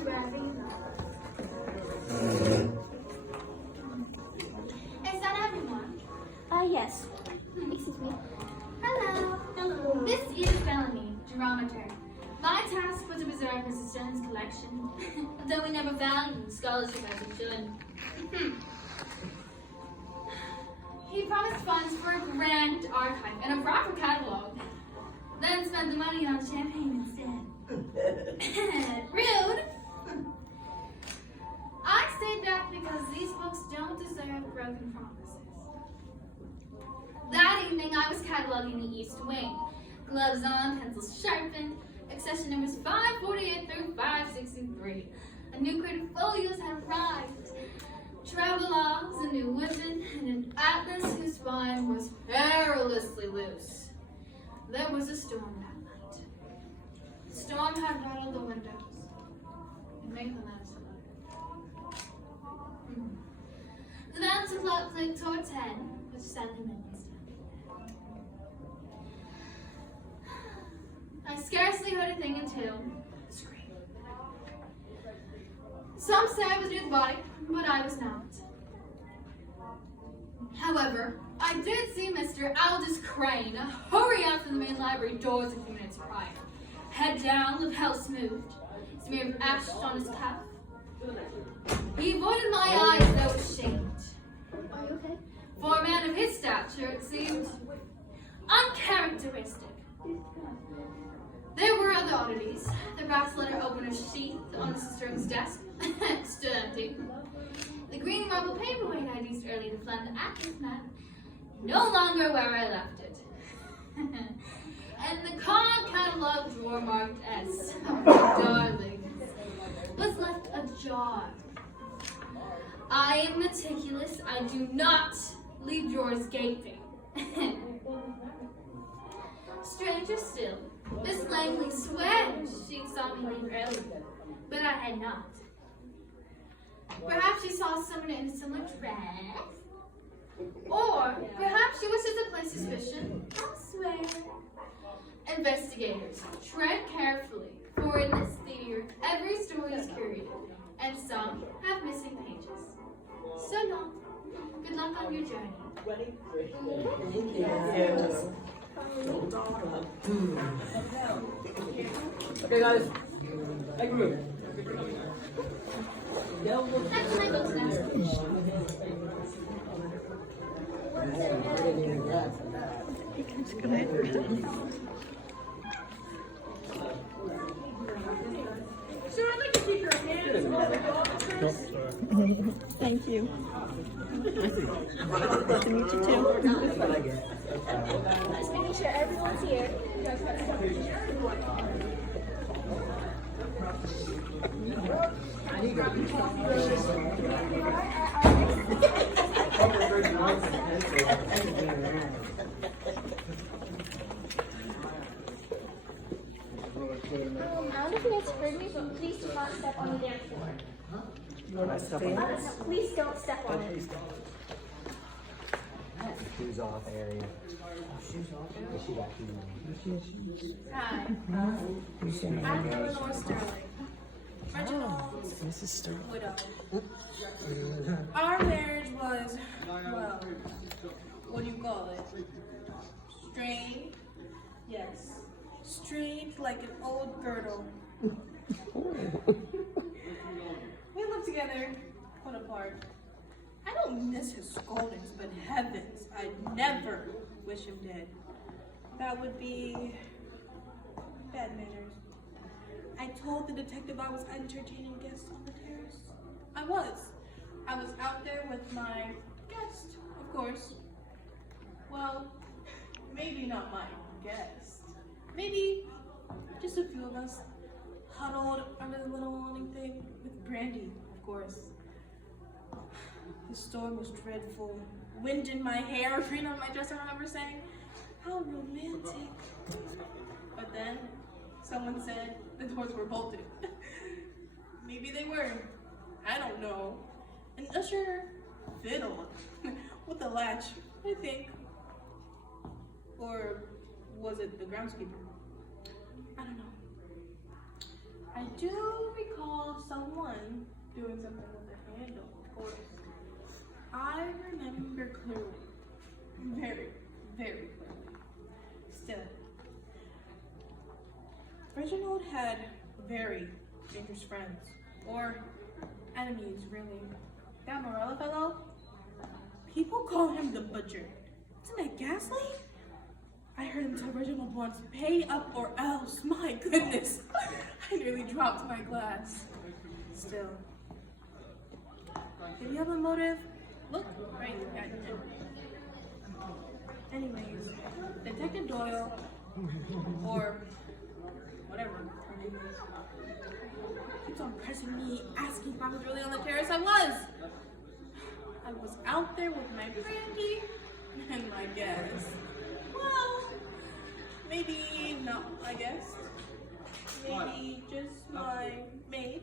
I'm ready. Is that everyone? Yes. Excuse me. Hello. Hello. This is Bellamy, Gerometer. My task was to preserve Mrs. Stone's collection, though we never valued scholarship as we should. He promised funds for a grand archive and a proper catalog, then spent the money on champagne instead. Rude! I stayed back because these books don't deserve broken promises. That evening, I was cataloging the East Wing. Gloves on, pencils sharpened, accession numbers 548 through 563. A new crate of folios had arrived. Travelogues, a new weapon, and an atlas whose spine was perilously loose. There was a storm that night. The storm had rattled the windows. It made the night so The mountain clock clicked toward 10, which sent him in his time. I scarcely heard a thing until a scream. Some say I was near the body, but I was not. However, I did see Mr. Aldous Crane hurry out from the main library doors a few minutes prior. Head down, lapel smoothed, smear of ash on his cuff. He avoided my eyes, though ashamed. Are you okay? For a man of his stature, it seemed uncharacteristic. There were other oddities. The brass letter opener sheath on Mrs. Sturm's desk stood empty. The green marble paperweight I'd used earlier to blend the actress mat, no longer where I left it. And the con catalog drawer marked S, darling, was left ajar. I am meticulous. I do not leave drawers gaping. Stranger still, Miss Langley swears she saw me leave early, but I had not. Perhaps she saw someone in a similar dress, or perhaps she wishes to place suspicion elsewhere. Investigators, tread carefully, for in this theater, every story is curated, and some have missing pages. So long. Good luck on your journey. Okay, guys. Make a move. That's my books now. So I'd like to take your hands while we go up this. Thank you. Nice to meet you too. Just making sure everyone's here. I don't know if you guys heard me, but please do not step on the dance floor. No, please don't step on it. Shoes off area. Shoes off area? She got shoes on. Hi. I'm Eleanor Sterling. Reginald's Mrs. Sterling. widow. Our marriage was, well, what do you call it? Strained? Yes. Strained like an old girdle. We lived together, put apart. I don't miss his scoldings, but heavens, I'd never wish him dead. That would be bad manners. I told the detective I was entertaining guests on the terrace. I was out there with my guest, of course. Well, maybe not my guest. Maybe just a few of us huddled under the little awning thing with brandy, of course. The storm was dreadful. Wind in my hair, rain on my dress, I remember saying, how romantic. But then someone said the doors were bolted. Maybe they were. I don't know. An usher fiddled with the latch, I think. Or was it the groundskeeper? I don't know. I do recall someone doing something with their handle, of course. I remember clearly. Very, very clearly. Still, Reginald had very dangerous friends. Or enemies, really. That Morella fellow? People call him the Butcher. Isn't that ghastly? I heard him tell Reginald once, pay up or else. My goodness. I nearly dropped my glass. Still. If you have a motive, look right at him. Anyways, Detective Doyle, or whatever her name is, keeps on pressing me, asking if I was really on the terrace. I was out there with my brandy and my guest. Well, maybe not my guest. Maybe just my maid.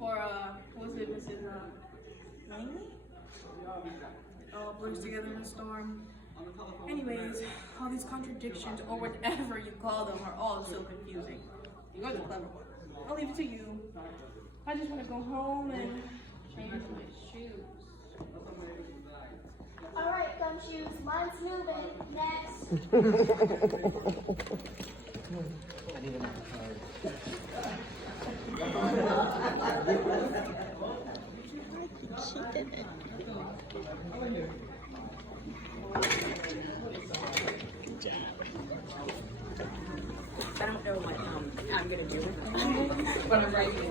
Or, was it Mrs. Langley? It all blurs together in a storm. Anyways, all these contradictions, or whatever you call them, are all so confusing. You're the clever one. I'll leave it to you. I just want to go home and change my shoes. All right, gumshoes, mine's moving. Next. I need another card. I don't know what I'm gonna do with them, but I'm writing it.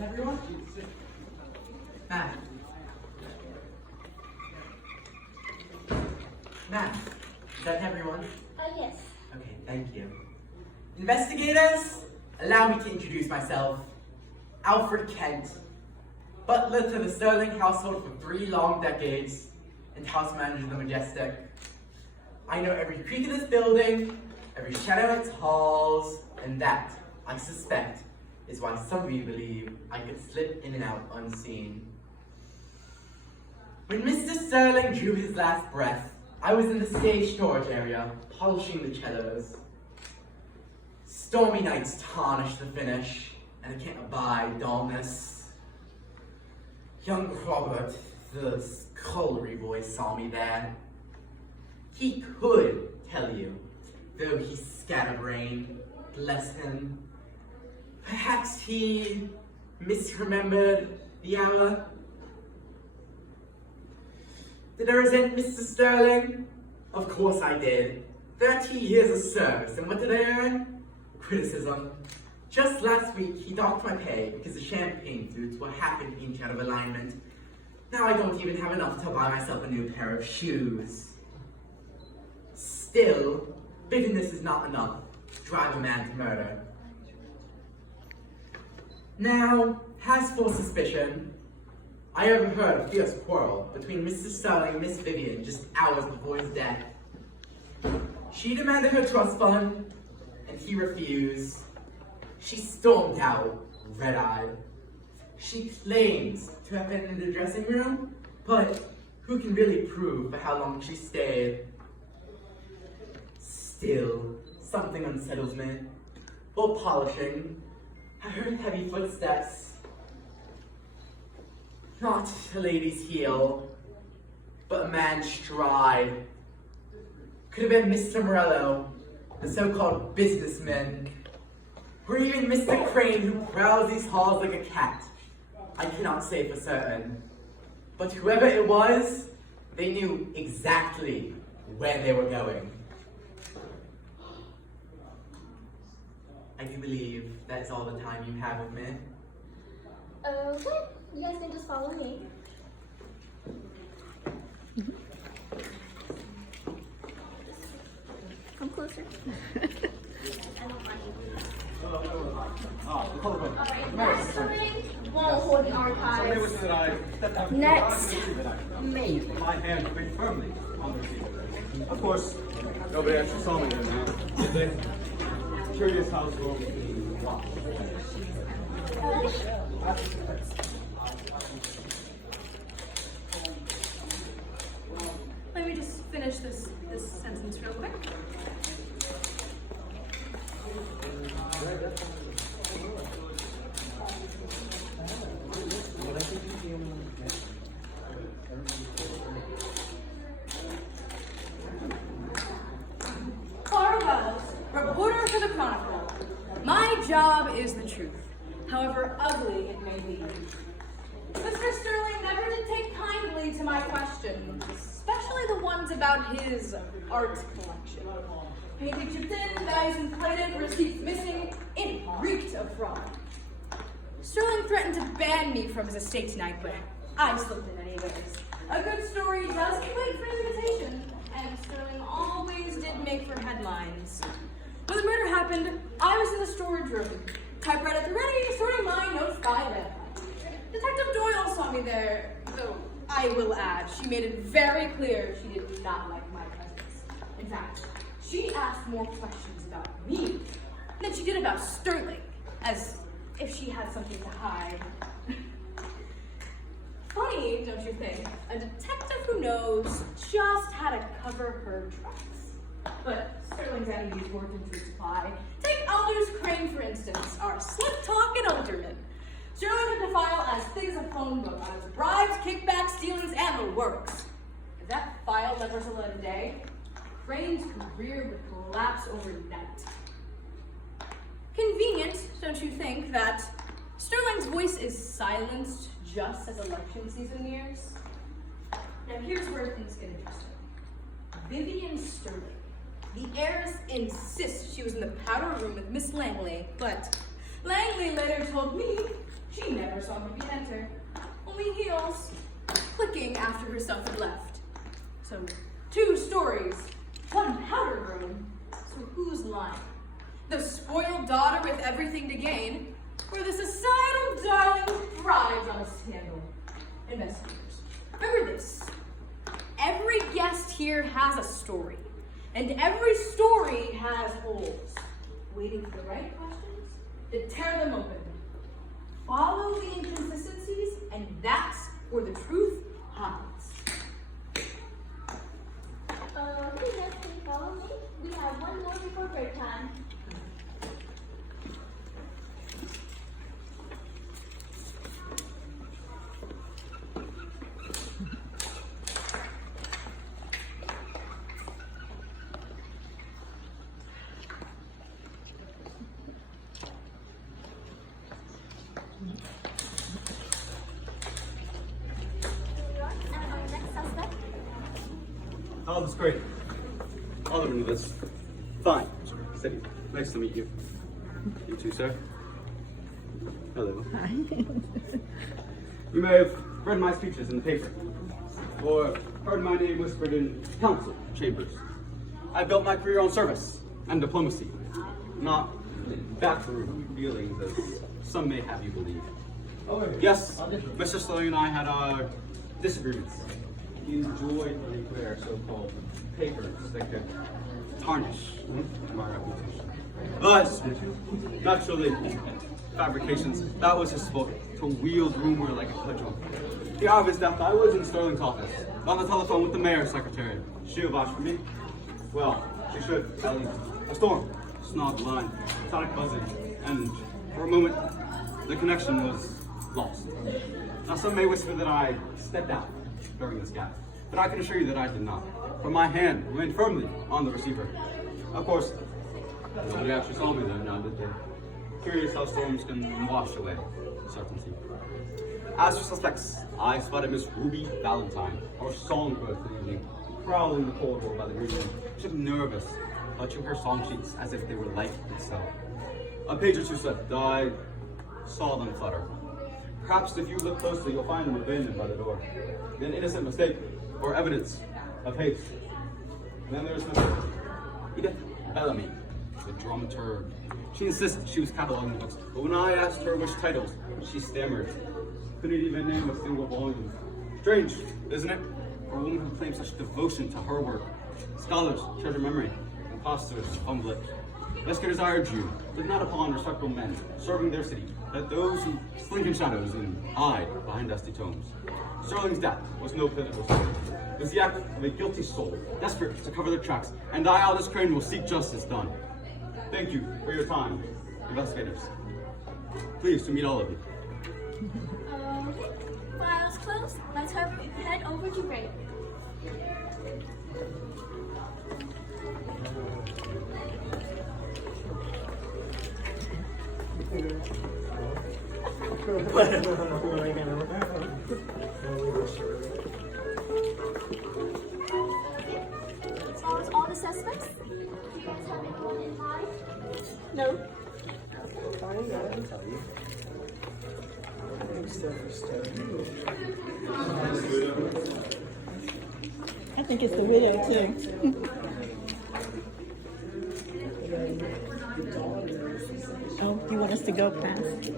Everyone? Matt. Matt, is that everyone? Yes. Okay, thank you. Investigators, allow me to introduce myself. Alfred Kent, butler to the Sterling household for 3 long decades, and house manager of the Majestic. I know every creak in this building, every shadow in its halls, and that, I suspect, is why some of you believe I could slip in and out unseen. When Mr. Sterling drew his last breath, I was in the stage storage area, polishing the cellos. Stormy nights tarnish the finish, and I can't abide dullness. Young Robert, the scullery boy, saw me there. He could tell you, though he's scatterbrained, bless him. Perhaps he misremembered the hour. Did I resent Mr. Sterling? Of course I did. 30 years of service, and what did I earn? Criticism. Just last week, he docked my pay because the champagne flutes were half an inch out of alignment. Now I don't even have enough to buy myself a new pair of shoes. Still, bitterness is not enough to drive a man to murder. Now, as for suspicion, I overheard a fierce quarrel between Mr. Sterling and Miss Vivian just hours before his death. She demanded her trust fund, and he refused. She stormed out, red-eyed. She claims to have been in the dressing room, but who can really prove for how long she stayed? Still, something unsettles me. While polishing, I heard heavy footsteps. Not a lady's heel, but a man's stride. Could have been Mr. Morello, the so-called businessman, or even Mr. Crane, who prowls these halls like a cat. I cannot say for certain. But whoever it was, they knew exactly where they were going. I do believe that's all the time you have with me. Okay, you guys can just follow me. Come closer. Next coming, won't hold the archives. Next, me. My hand pretty firmly on the receiver. Of course, nobody actually saw me there now, did they? Curious house will watch. Mr. Sterling never did take kindly to my questions, especially the ones about his art collection. Painting chipped in, values inflated, receipts missing, it reeked of fraud. Sterling threatened to ban me from his estate tonight, but I slipped in anyways. A good story doesn't wait for an invitation, and Sterling always did make for headlines. When the murder happened, I was in the storage room, typewriter at the ready, sorting my notes by red. Detective Doyle saw me there, though I will add, she made it very clear she did not like my presence. In fact, she asked more questions about me than she did about Sterling, as if she had something to hide. Funny, don't you think? A detective who knows just how to cover her tracks. But Sterling's enemies worked in true supply. Take Aldous Crane, for instance, our slick talk and alderman. Sterling took the file as thick as a phone book on his bribes, kickbacks, stealings, and the works. If that file never saw the light of day, Crane's career would collapse overnight. Convenient, don't you think, that Sterling's voice is silenced just as election season nears? Now here's where things get interesting. Vivian Sterling. The heiress insists she was in the powder room with Miss Langley, but Langley later told me she never saw Vivian enter. Only heels clicking after herself had left. So, 2 stories, 1 powder room. So who's lying? The spoiled daughter with everything to gain, or the societal darling who thrives on a scandal? Investigators, remember this. Every guest here has a story, and every story has holes, waiting for the right questions to tear them open. Follow the inconsistencies, and that's where the truth hides. Okay, yes, can you follow me? We have 1 more before break time. And our next suspect. Oh, that's great. I'll remove this. Fine. Steady. Nice to meet you. You too, sir. Hello. Hi. You may have read my speeches in the paper, or heard my name whispered in council chambers. I built my career on service and diplomacy, not backroom dealings, as some may have you believe. Yes, Mr. Sterling and I had our disagreements. He enjoyed running rare so-called papers that could tarnish my reputation. But, naturally, fabrications, that was his sport, to wield rumor like a cudgel. The hour of his death, I was in Sterling's office, on the telephone with the mayor's secretary. She'll vouch for me. Well, she should, at least. A storm, snogged line, sonic buzzing, and for a moment, the connection was lost. Now, some may whisper that I stepped out during this gap, but I can assure you that I did not. For my hand remained firmly on the receiver. Of course, nobody actually saw me then, now did they? Curious how storms can wash away certainty. As for suspects, I spotted Miss Ruby Valentine, our songbird for the evening, prowling the corridor by the green room. She looked nervous, touching her song sheets as if they were life itself. A page or two slipped, I saw them flutter. Perhaps if you look closely, you'll find them abandoned by the door. An innocent mistake, or evidence of haste. And then there's Edith Bellamy, the dramaturg. She insisted she was cataloging the books, but when I asked her which titles, she stammered. Couldn't even name a single volume. Strange, isn't it? For a woman who claims such devotion to her work. Scholars treasure memory, imposters fumble it. Investigators I urge you, look not upon respectable men serving their city, but those who slink in shadows and hide behind dusty tomes. Sterling's death was no political story. It was the act of a guilty soul, desperate to cover their tracks, and I, Aldous Crane, will seek justice done. Thank you for your time, investigators. Pleased to meet all of you. Okay, files closed. Let's head over to break. I think it's the widow too. Oh, you want us to go past?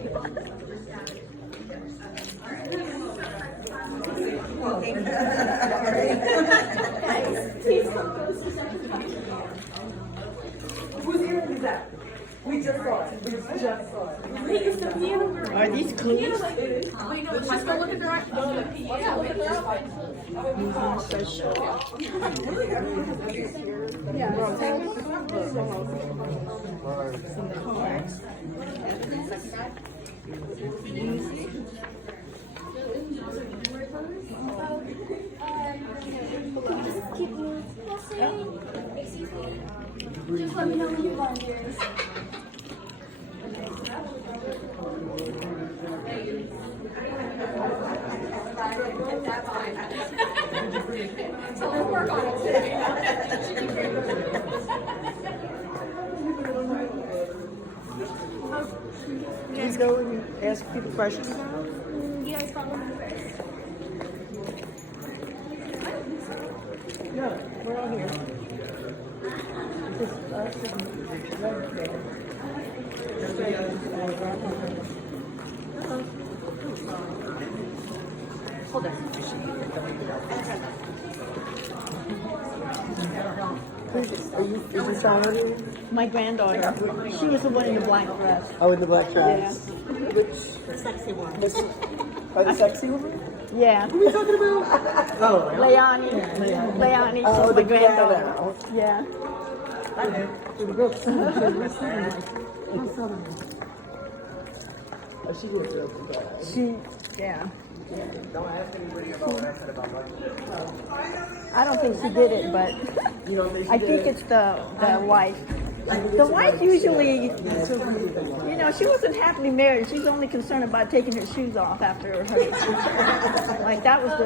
Whose earring is that? We just saw it. We just saw it. Wait, it's the piano girl. Are these clues? Wait, no, let's go look at their Yeah, look at their outfits. Keep moving. Excuse me. Just let me know when your binder is. So we'll work on it today. You go and ask people questions. You guys follow me first. No, we're all here. Just us and Red there. Hold on. Is your son over here? My granddaughter. She was the one in the black dress. Oh, in the black Yeah. dress. Which? The sexy one. Are the sexy woman? Yeah. Who are you talking about? Oh, Leonie. Leonie. Leonie. Oh, She's the my granddaughter. piano. Yeah. I know. The girl. Oh, she looks real good. She, yeah. Don't ask anybody about what I said about money. I don't think she did it, but You don't think she I did think it? it's the wife. The wife usually, you know, she wasn't happily married. She's only concerned about taking her shoes off after her. Like that was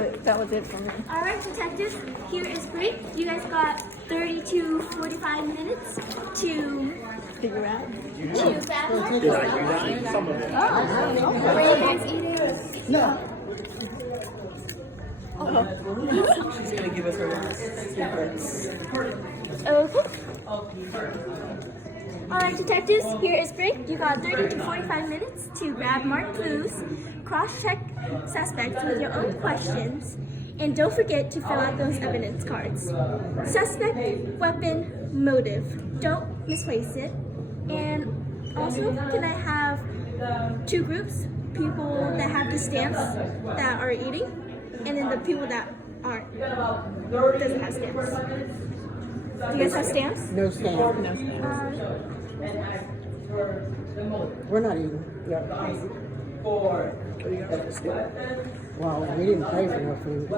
it for me. All right, detectives, here is break. You guys got 30 to 45 minutes to Figure out. choose that part. Did I do that? Some of it. Were you guys eating? No. She's gonna give us her secrets. Okay. Alright, detectives, here is break. You got 30 to 45 minutes to grab marked clues, cross-check suspects with your own questions, and don't forget to fill out those evidence cards. Suspect, weapon, motive. Don't misplace it. And also, can I have two groups? People that have the stamps that are eating, and then the people that aren't, doesn't have stamps. Do you guys have stamps? No stamp. No stamp. We're not eating. Yeah. Well, we didn't pay for no food.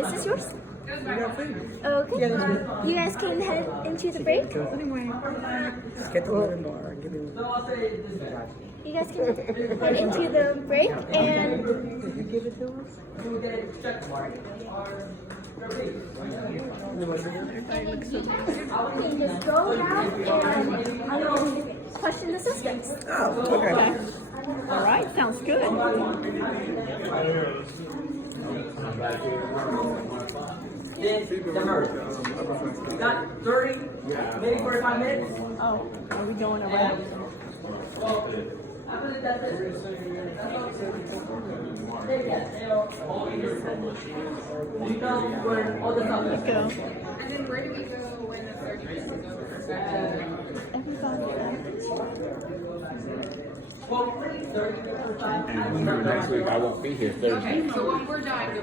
Is this yours? Okay. You guys can head into the break. Let's get the living bar and give him. You guys can head into the break and Did you give it to us? you can just go now and I'm going to question the suspects. Oh, okay. All right, sounds good. Got 30, maybe 45 minutes. Oh, are we going around? You know where all the stuff is. Go. And then where do we go when the 30 minutes is over? Everybody. Well, 30 to 45. Next week I won't be here Thursday. Okay, so when we're done,